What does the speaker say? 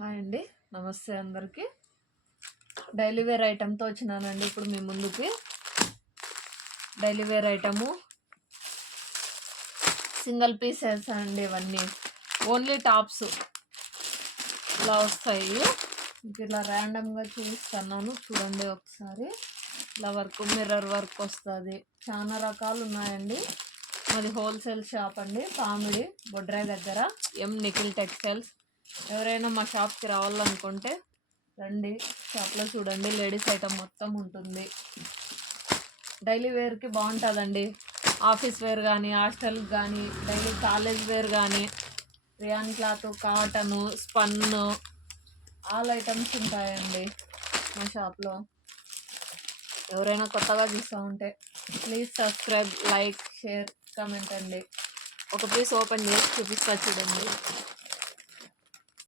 Hi అండి, నమస్తే అందరికీ. డైలీ వేర్ ఐటెంతో వచ్చినానండి ఇప్పుడు మీ ముందుకి. Daily wear item single pieces అండి. ఇవన్నీ ఓన్లీ టాప్స్ ఇలా వస్తాయి. ఇలా ర్యాండమ్గా చూపిస్తున్నాను చూడండి ఒకసారి. ఇలా వర్క్, మిర్రర్ వర్క్ వస్తుంది. చాలా రకాలు ఉన్నాయండి. మాది హోల్సేల్ షాప్ అండి, పామిడి బొడ్రాయి దగ్గర, ఎం నిఖిల్ టెక్స్టైల్స్. ఎవరైనా మా షాప్కి రావాలనుకుంటే రండి. షాప్లో చూడండి, లేడీస్ ఐటమ్ మొత్తం ఉంటుంది. డైలీ వేర్కి బాగుంటుందండి. ఆఫీస్ వేర్ కానీ, హాస్టల్ కానీ, డైలీ కాలేజ్ వేర్ కానీ, rayon cloth, cotton, స్పన్ను, all items ఉంటాయండి మా షాప్లో. ఎవరైనా కొత్తగా చూస్తూ ఉంటే please subscribe, like, share, comment అండి. ఒక పీస్ ఓపెన్ చేసి చూపిస్తా చూడండి.